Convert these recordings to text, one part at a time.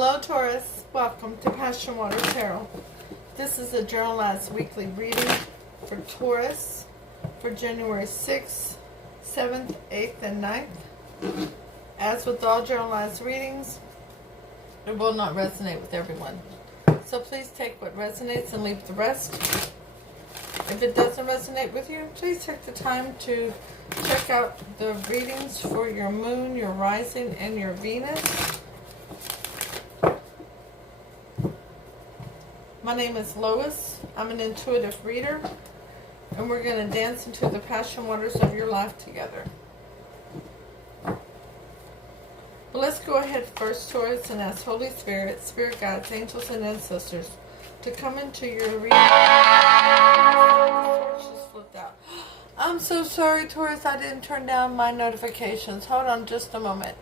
Hello Taurus, welcome to Passion Water Tarot. This is a journalized weekly reading for Taurus for January 6th, 7th, 8th, and 9th. As with all journalized readings, it will not resonate with everyone. So please take what resonates and leave the rest. If it doesn't resonate with you, please take the time to check out the readings for your moon, your rising, and your Venus. My name is Lois. I'm an intuitive reader, and we're going to dance into the passion waters of your life together. But let's go ahead first, Taurus, and ask Holy Spirit, Spirit Guides, Angels, and Ancestors to come into your reading. Just flipped out. I'm so sorry, Taurus. I didn't turn down my notifications. Hold on just a moment.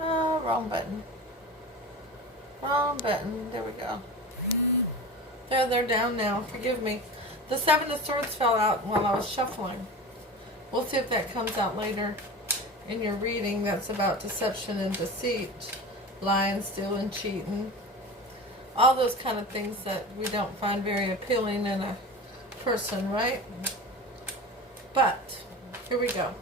Oh, wrong button. Wrong button. There we go. There, they're down now. Forgive me. The Seven of Swords fell out while I was shuffling. We'll see if that comes out later in your reading. That's about deception and deceit, lying, stealing, cheating. All those kind of things that we don't find very appealing in a person, right? But, here we go.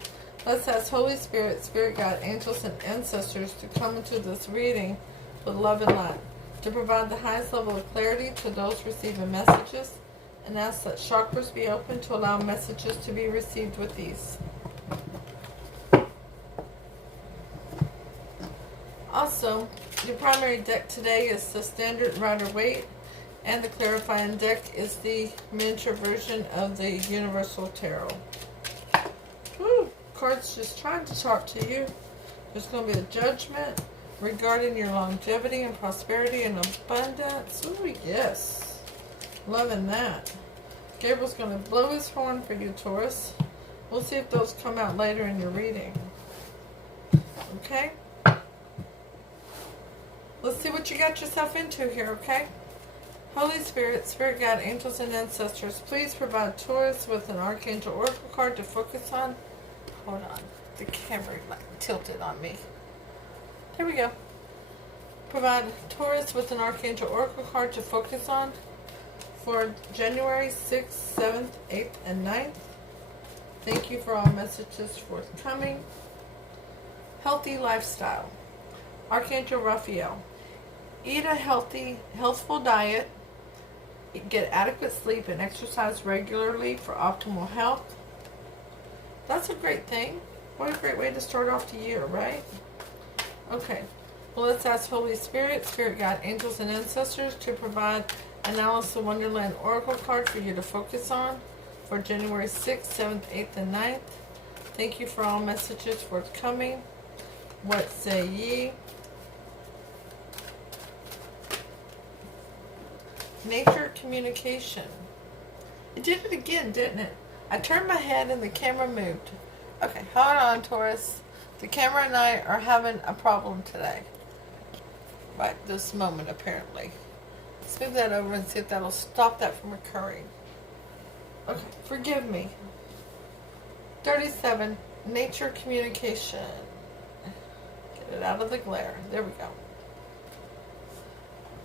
Let's ask Holy Spirit, Spirit Guide, Angels, and Ancestors to come into this reading with love and light, to provide the highest level of clarity to those receiving messages, and ask that chakras be open to allow messages to be received with ease. Also, your primary deck today is the Standard Rider-Waite, and the clarifying deck is the miniature version of the Universal Tarot. Woo! Cards just trying to talk to you. There's going to be a judgment regarding your longevity and prosperity and abundance. Ooh, yes. Loving that. Gabriel's going to blow his horn for you, Taurus. We'll see if those come out later in your reading. Okay? Let's see what you got yourself into here, okay? Holy Spirit, Spirit Guide, Angels, and Ancestors, please provide Taurus with an Archangel Oracle card to focus on. Hold on. The camera tilted on me. Here we go. Provide Taurus with an Archangel Oracle card to focus on for January 6th, 7th, 8th, and 9th. Thank you for all messages forthcoming. Healthy lifestyle. Archangel Raphael. Eat a healthy, healthful diet. Get adequate sleep and exercise regularly for optimal health. That's a great thing. What a great way to start off the year, right? Okay. Well, let's ask Holy Spirit, Spirit Guide, Angels, and Ancestors to provide an Alice in Wonderland Oracle card for you to focus on for January 6th, 7th, 8th, and 9th. Thank you for all messages forthcoming. What say ye? Nature communication. It did it again, didn't it? I turned my head and the camera moved. Okay, hold on, Taurus. The camera and I are having a problem today. Right this moment, apparently. Let's move that over and see if that'll stop that from occurring. Okay, forgive me. 37, nature communication. Get it out of the glare. There we go.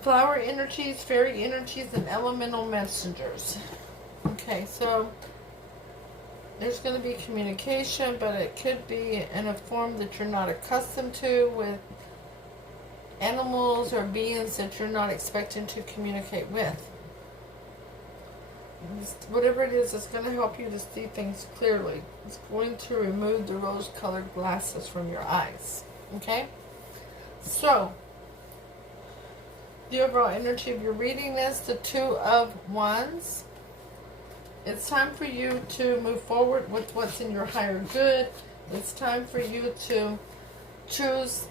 Flower energies, fairy energies, and elemental messengers. Okay, so there's going to be communication, but it could be in a form that you're not accustomed to with animals or beings that you're not expecting to communicate with. Whatever it is, it's going to help you to see things clearly. It's going to remove the rose-colored glasses from your eyes. Okay? So, the overall energy of your reading is the Two of Wands. It's time for you to move forward with what's in your higher good. It's time for you to choose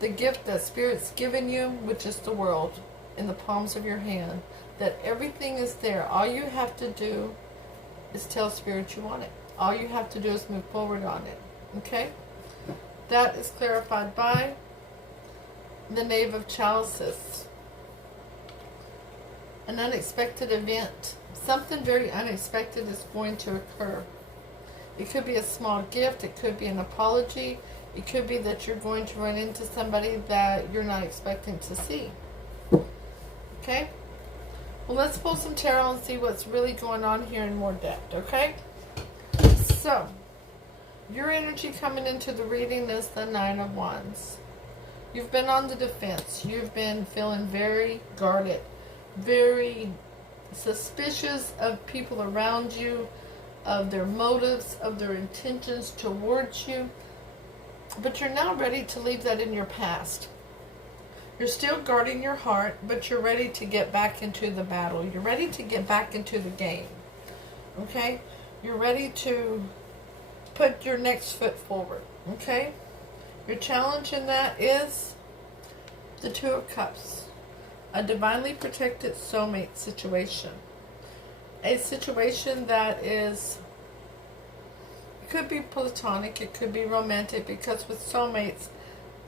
the gift that Spirit's given you, which is the world, in the palms of your hand. That everything is there. All you have to do is tell Spirit you want it. All you have to do is move forward on it. Okay? That is clarified by the Knave of Chalices. An unexpected event. Something very unexpected is going to occur. It could be a small gift. It could be an apology. It could be that you're going to run into somebody that you're not expecting to see. Okay? Well, let's pull some tarot and see what's really going on here in more depth, okay? So, your energy coming into the reading is the Nine of Wands. You've been on the defense. You've been feeling very guarded, very suspicious of people around you, of their motives, of their intentions towards you. But you're now ready to leave that in your past. You're still guarding your heart, but you're ready to get back into the battle. You're ready to get back into the game. Okay? You're ready to put your next foot forward. Okay? Your challenge in that is the Two of Cups. A divinely protected soulmate situation. A situation that is, it could be platonic, it could be romantic, because with soulmates,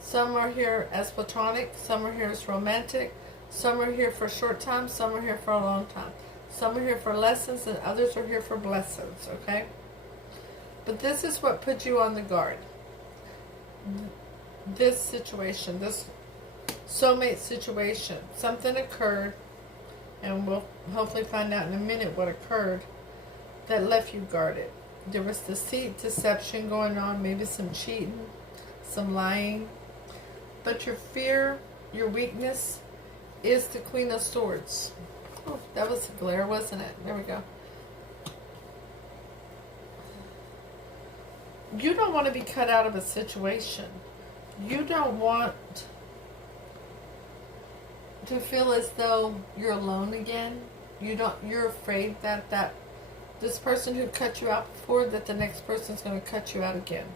some are here as platonic, some are here as romantic, some are here for a short time, some are here for a long time. Some are here for lessons and others are here for blessings, okay? But this is what put you on the guard. This situation, this soulmate situation, something occurred, and we'll hopefully find out in a minute what occurred, that left you guarded. There was deceit, deception going on, maybe some cheating, some lying. But your fear, your weakness is the Queen of Swords. Oh, that was a glare, wasn't it? There we go. You don't want to be cut out of a situation. You don't want to feel as though you're alone again. You're afraid that this person who cut you out before, that the next person's going to cut you out again.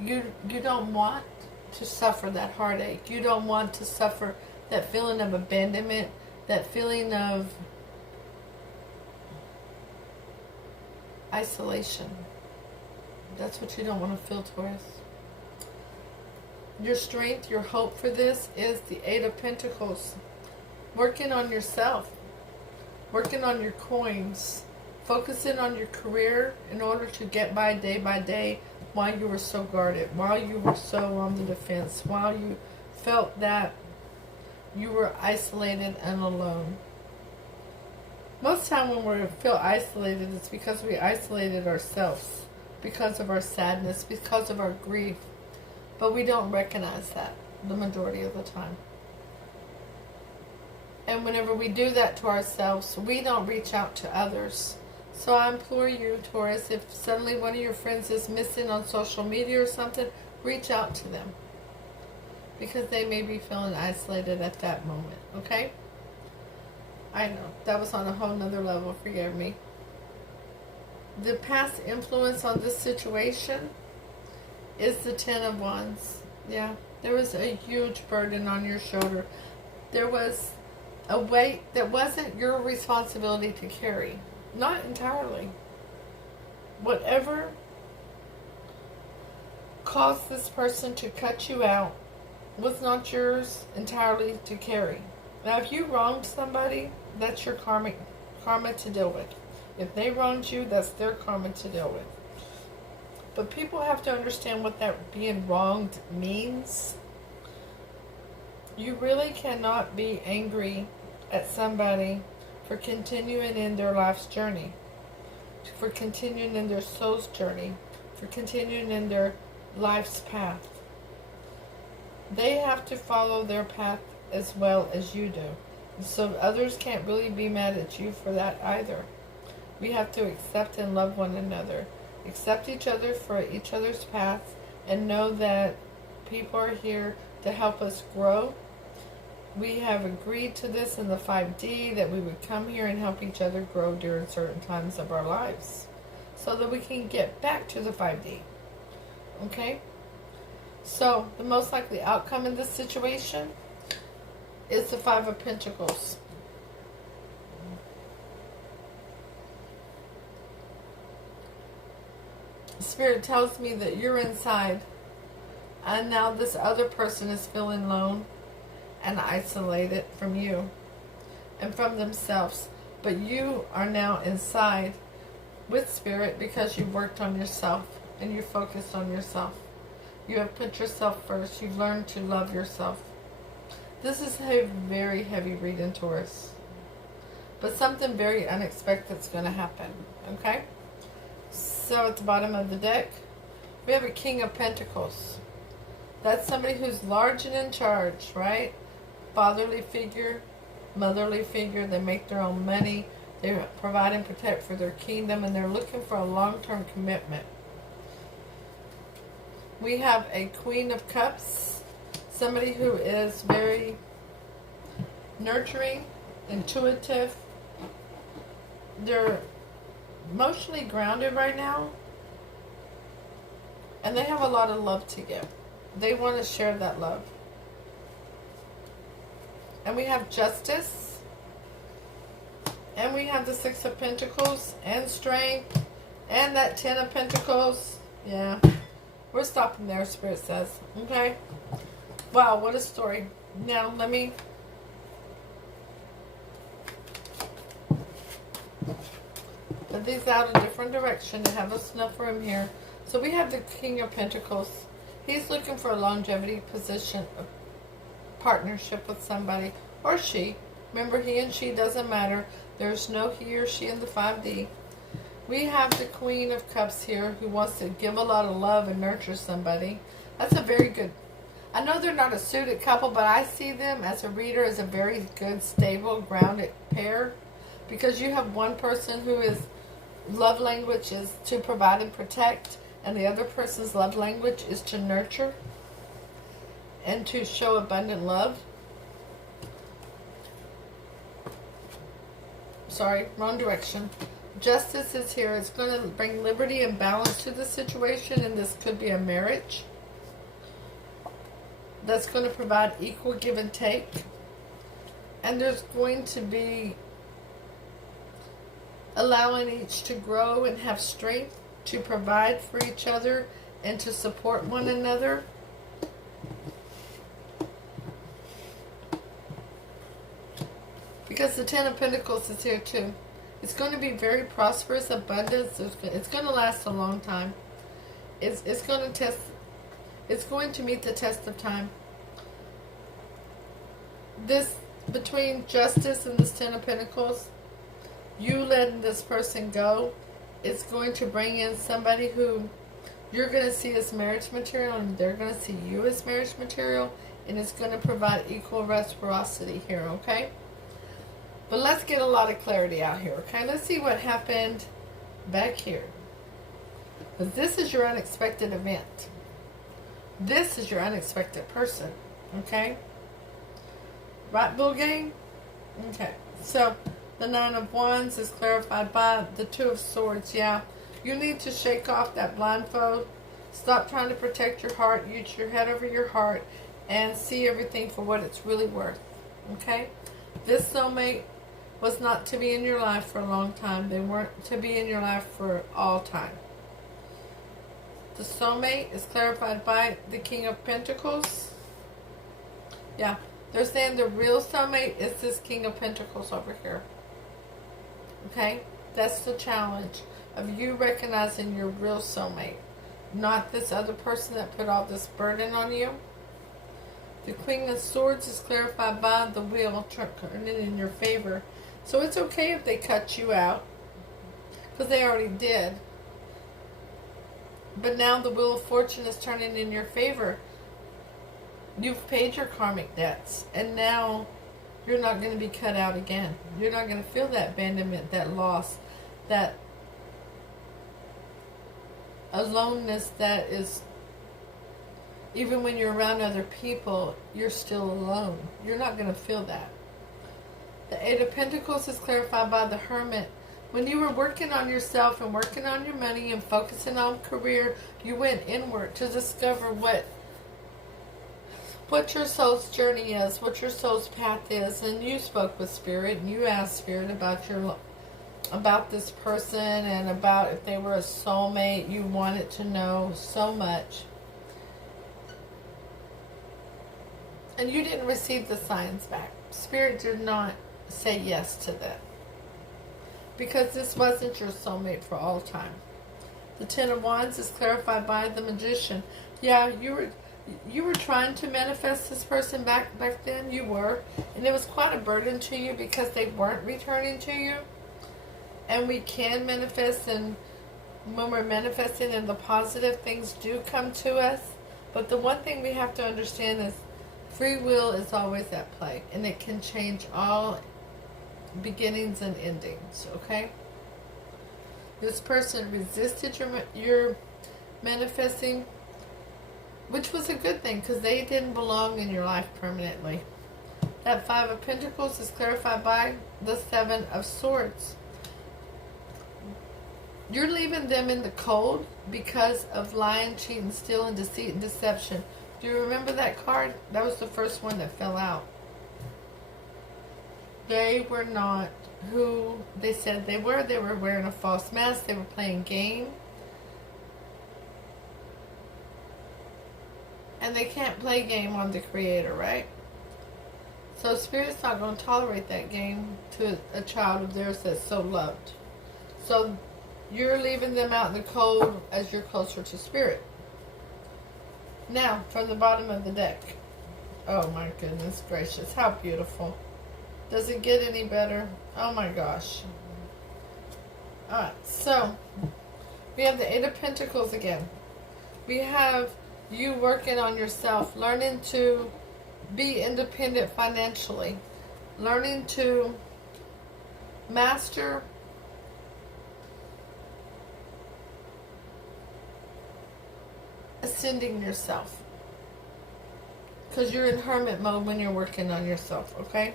You don't want to suffer that heartache. You don't want to suffer that feeling of abandonment, that feeling of isolation. That's what you don't want to feel, Taurus. Your strength, your hope for this is the Eight of Pentacles. Working on yourself. Working on your coins. Focusing on your career in order to get by day while you were so guarded. While you were so on the defense. While you felt that you were isolated and alone. Most time when we feel isolated, it's because we isolated ourselves. Because of our sadness. Because of our grief. But we don't recognize that the majority of the time. And whenever we do that to ourselves, we don't reach out to others. So I implore you, Taurus, if suddenly one of your friends is missing on social media or something, reach out to them. Because they may be feeling isolated at that moment, okay? I know, that was on a whole nother level, forgive me. The past influence on this situation is the Ten of Wands. Yeah, there was a huge burden on your shoulder. There was a weight that wasn't your responsibility to carry. Not entirely. Whatever caused this person to cut you out was not yours entirely to carry. Now, if you wronged somebody, that's your karma to deal with. If they wronged you, that's their karma to deal with. But people have to understand what that being wronged means. You really cannot be angry at somebody for continuing in their life's journey, for continuing in their soul's journey, for continuing in their life's path. They have to follow their path as well as you do. So others can't really be mad at you for that either. We have to accept and love one another. Accept each other for each other's paths and know that people are here to help us grow. We have agreed to this in the 5D, that we would come here and help each other grow during certain times of our lives so that we can get back to the 5D. Okay? So, the most likely outcome in this situation is the Five of Pentacles. Spirit tells me that you're inside and now this other person is feeling alone and isolated from you and from themselves. But you are now inside with Spirit because you worked on yourself and you focused on yourself. You have put yourself first. You've learned to love yourself. This is a very heavy reading, Taurus. But something very unexpected is going to happen. Okay? So at the bottom of the deck, we have a King of Pentacles. That's somebody who's large and in charge, right? Fatherly figure, motherly figure. They make their own money. They provide and protect for their kingdom, and they're looking for a long-term commitment. We have a Queen of Cups. Somebody who is very nurturing, intuitive. They're emotionally grounded right now. And they have a lot of love to give. They want to share that love. And we have Justice. And we have the Six of Pentacles and Strength. And that Ten of Pentacles. Yeah. We're stopping there, Spirit says. Okay? Wow, what a story. Now, let me... put these out a different direction to have enough room here. So we have the King of Pentacles. He's looking for a longevity position, a partnership with somebody. Or she. Remember, he and she doesn't matter. There's no he or she in the 5D. We have the Queen of Cups here who wants to give a lot of love and nurture somebody. That's a very good... I know they're not a suited couple, but I see them as a reader as a very good, stable, grounded pair. Because you have one person who is love language is to provide and protect, and the other person's love language is to nurture and to show abundant love. Sorry, wrong direction. Justice is here. It's going to bring liberty and balance to the situation, and this could be a marriage that's going to provide equal give and take. And there's going to be allowing each to grow and have strength to provide for each other and to support one another. Because the Ten of Pentacles is here too. It's going to be very prosperous, abundance. It's going to last a long time. It's going to meet the test of time. This, between Justice and this Ten of Pentacles, you letting this person go, it's going to bring in somebody who you're going to see as marriage material, and they're going to see you as marriage material, and it's going to provide equal reciprocity here, okay? But let's get a lot of clarity out here, okay? Let's see what happened back here. Because this is your unexpected event. This is your unexpected person, okay? Right, Bull Gang? Okay, so the Nine of Wands is clarified by the Two of Swords. Yeah, you need to shake off that blindfold. Stop trying to protect your heart. Use your head over your heart and see everything for what it's really worth, okay? This soulmate was not to be in your life for a long time. They weren't to be in your life for all time. The soulmate is clarified by the King of Pentacles. Yeah, they're saying the real soulmate is this King of Pentacles over here. Okay? That's the challenge of you recognizing your real soulmate. Not this other person that put all this burden on you. The Queen of Swords is clarified by the wheel turning in your favor. So it's okay if they cut you out, because they already did. But now the Wheel of Fortune is turning in your favor. You've paid your karmic debts, and now you're not going to be cut out again. You're not going to feel that abandonment, that loss, that aloneness that is, even when you're around other people, you're still alone. You're not going to feel that. The Eight of Pentacles is clarified by the Hermit. When you were working on yourself and working on your money and focusing on career, you went inward to discover what your soul's journey is, what your soul's path is, and you spoke with Spirit and you asked Spirit about this person and about if they were a soulmate. You wanted to know so much. And you didn't receive the signs back. Spirit did not say yes to that. Because this wasn't your soulmate for all time. The Ten of Wands is clarified by the Magician. Yeah, you were trying to manifest this person back then. You were, and it was quite a burden to you because they weren't returning to you. And we can manifest, and when we're manifesting in the positive, things do come to us. But the one thing we have to understand is free will is always at play, and it can change all beginnings and endings. Okay. This person resisted your manifesting, which was a good thing because they didn't belong in your life permanently. That Five of Pentacles is clarified by the Seven of Swords. You're leaving them in the cold because of lying, cheating, stealing, deceit, and deception. Do you remember that card? That was the first one that fell out. They were not who they said they were. They were wearing a false mask. They were playing game. And they can't play game on the Creator, right? So Spirit's not going to tolerate that game to a child of theirs that's so loved. So you're leaving them out in the cold as you're closer to Spirit. Now, from the bottom of the deck. Oh my goodness gracious, how beautiful. Does it get any better? Oh my gosh. Alright, so we have the Eight of Pentacles again. We have you working on yourself, learning to be independent financially, learning to master ascending yourself. Because you're in hermit mode when you're working on yourself, okay?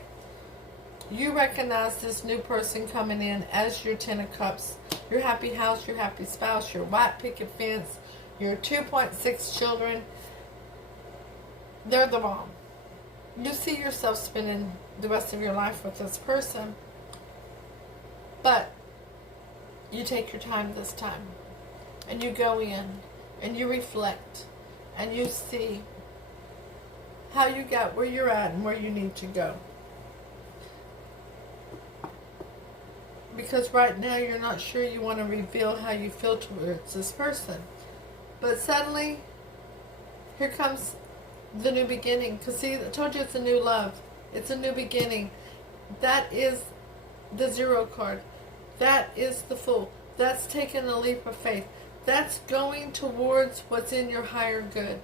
You recognize this new person coming in as your Ten of Cups, your happy house, your happy spouse, your white picket fence, your 2.6 children. They're the bomb. You see yourself spending the rest of your life with this person, but you take your time this time, and you go in, and you reflect, and you see how you got where you're at and where you need to go. Because right now you're not sure you want to reveal how you feel towards this person. But suddenly, here comes the new beginning. Because see, I told you it's a new love. It's a new beginning. That is the Zero card. That is the Fool. That's taking a leap of faith. That's going towards what's in your higher good.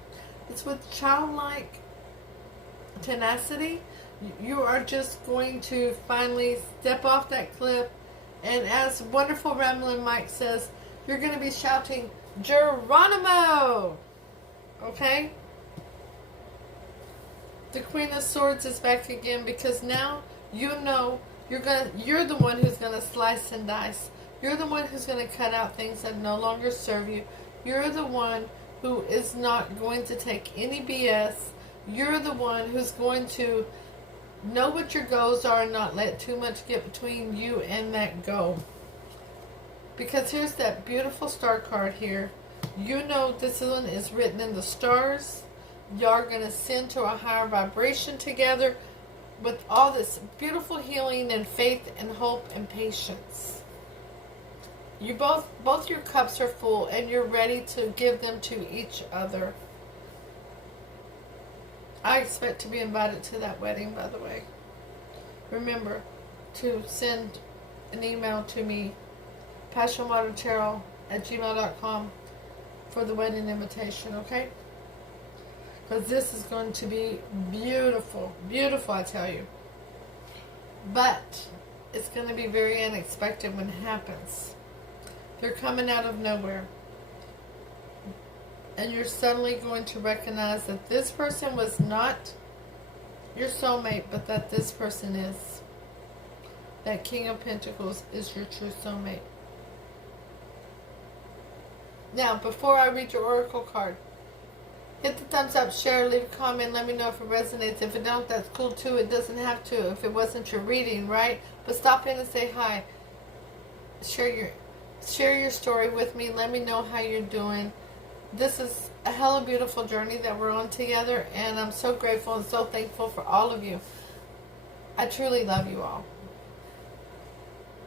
It's with childlike tenacity. You are just going to finally step off that cliff. And as wonderful Rambling Mike says, you're going to be shouting, Geronimo! Okay? The Queen of Swords is back again because now you know you're the one who's going to slice and dice. You're the one who's going to cut out things that no longer serve you. You're the one who is not going to take any BS. You're the one who's going to know what your goals are and not let too much get between you and that goal. Because here's that beautiful star card here. You know this one is written in the stars. Y'all are going to ascend to a higher vibration together with all this beautiful healing and faith and hope and patience. You both your cups are full and you're ready to give them to each other. I expect to be invited to that wedding, by the way. Remember to send an email to me, passionwatertarot@gmail.com, for the wedding invitation, okay? Because this is going to be beautiful. Beautiful, I tell you. But it's going to be very unexpected when it happens. They're coming out of nowhere. And you're suddenly going to recognize that this person was not your soulmate, but that this person is. That King of Pentacles is your true soulmate. Now, before I read your oracle card, hit the thumbs up, share, leave a comment, let me know if it resonates. If it don't, that's cool too. It doesn't have to if it wasn't your reading, right? But stop in and say hi. Share your story with me. Let me know how you're doing. This is a hella beautiful journey that we're on together, and I'm so grateful and so thankful for all of you. I truly love you all.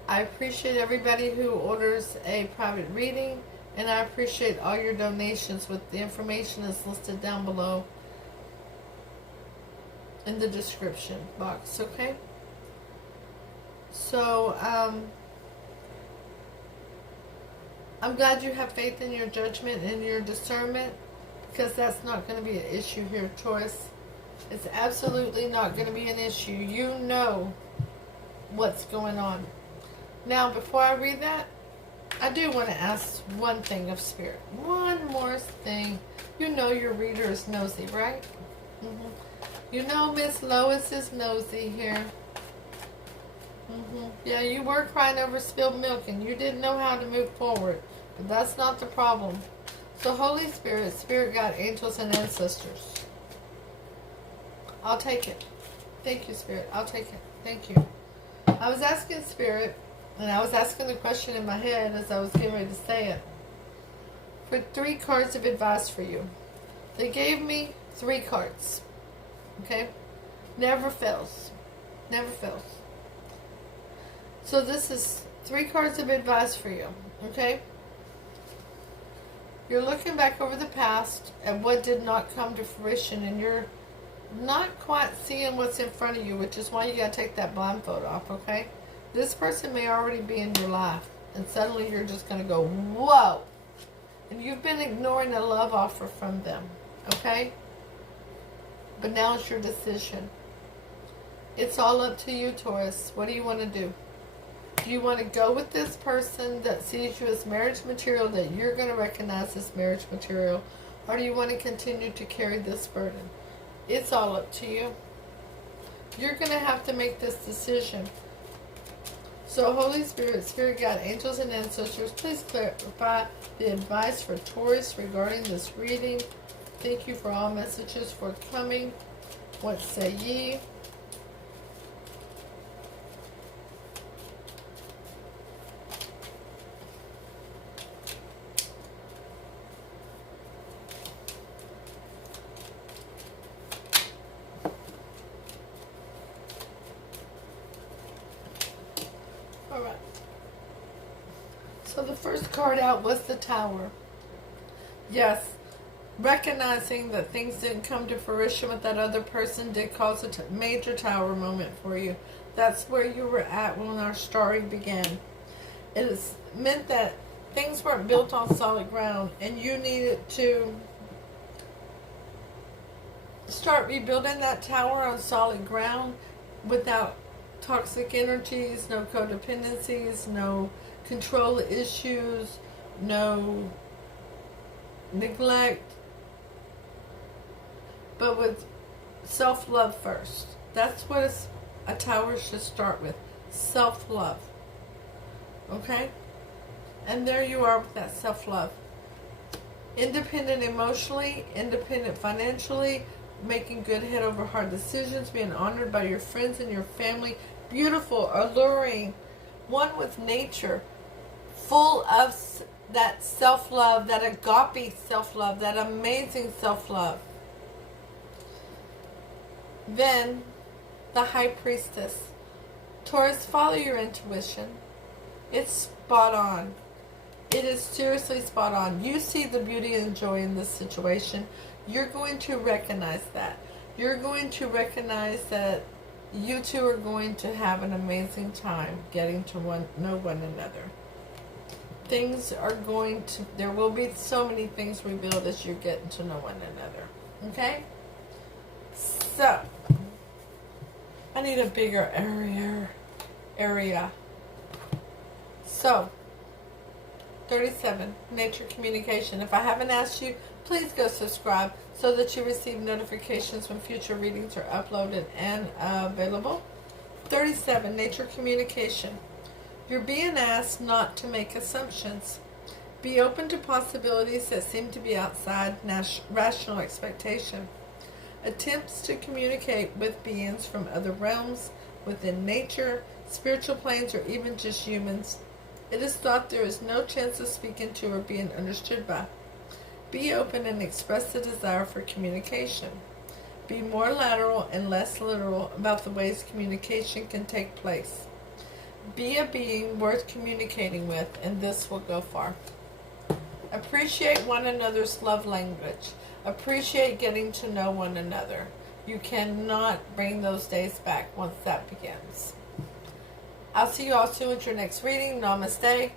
I appreciate everybody who orders a private reading, And I appreciate all your donations. With the information is listed down below in the description box, okay? So, I'm glad you have faith in your judgment and your discernment, because that's not going to be an issue here, Taurus. It's absolutely not going to be an issue. You know what's going on. Now, before I read that, I do want to ask one thing of Spirit. One more thing. You know your reader is nosy, right? You know Miss Lois is nosy here. Yeah, you were crying over spilled milk and you didn't know how to move forward. But that's not the problem. So Holy Spirit, Spirit God, angels, and ancestors, I'll take it. Thank you, Spirit. I'll take it. Thank you. I was asking Spirit, and I was asking the question in my head as I was getting ready to say it, for 3 cards of advice for you. They gave me 3 cards. Okay? Never fails. Never fails. So this is 3 cards of advice for you. Okay? You're looking back over the past and what did not come to fruition, and you're not quite seeing what's in front of you, which is why you got to take that blindfold off, okay? This person may already be in your life, and suddenly you're just going to go, whoa! And you've been ignoring a love offer from them, okay? But now it's your decision. It's all up to you, Taurus. What do you want to do? Do you want to go with this person that sees you as marriage material, that you're going to recognize as marriage material, or do you want to continue to carry this burden? It's all up to you. You're going to have to make this decision. So Holy Spirit, Spirit God, angels, and ancestors, please clarify the advice for Taurus regarding this reading. Thank you for all messages forthcoming. What say ye? Alright. So the first card out was the Tower. Yes. Recognizing that things didn't come to fruition with that other person did cause a major Tower moment for you. That's where you were at when our story began. It has meant that things weren't built on solid ground, and you needed to start rebuilding that tower on solid ground without toxic energies, no codependencies, no control issues, no neglect, but with self-love first. That's what a tower should start with. Self-love. Okay? And there you are with that self-love. Independent emotionally, independent financially, making good head over heart decisions, being honored by your friends and your family. Beautiful, alluring, one with nature, full of that self-love, that agape self-love, that amazing self-love. Then, the High Priestess. Taurus, follow your intuition. It's spot on. It is seriously spot on. You see the beauty and joy in this situation. You're going to recognize that. You're going to recognize that you two are going to have an amazing time getting to know one another. Things are going to, there will be so many things revealed as you're getting to know one another. Okay? So, I need a bigger area. So, 37, nature communication. If I haven't asked you, please go subscribe so that you receive notifications when future readings are uploaded and available. 37, nature communication. You're being asked not to make assumptions. Be open to possibilities that seem to be outside rational expectation. Attempts to communicate with beings from other realms, within nature, spiritual planes, or even just humans. It is thought there is no chance of speaking to or being understood by. Be open and express the desire for communication. Be more lateral and less literal about the ways communication can take place. Be a being worth communicating with, and this will go far. Appreciate one another's love language. Appreciate getting to know one another. You cannot bring those days back once that begins. I'll see you all soon with your next reading. Namaste.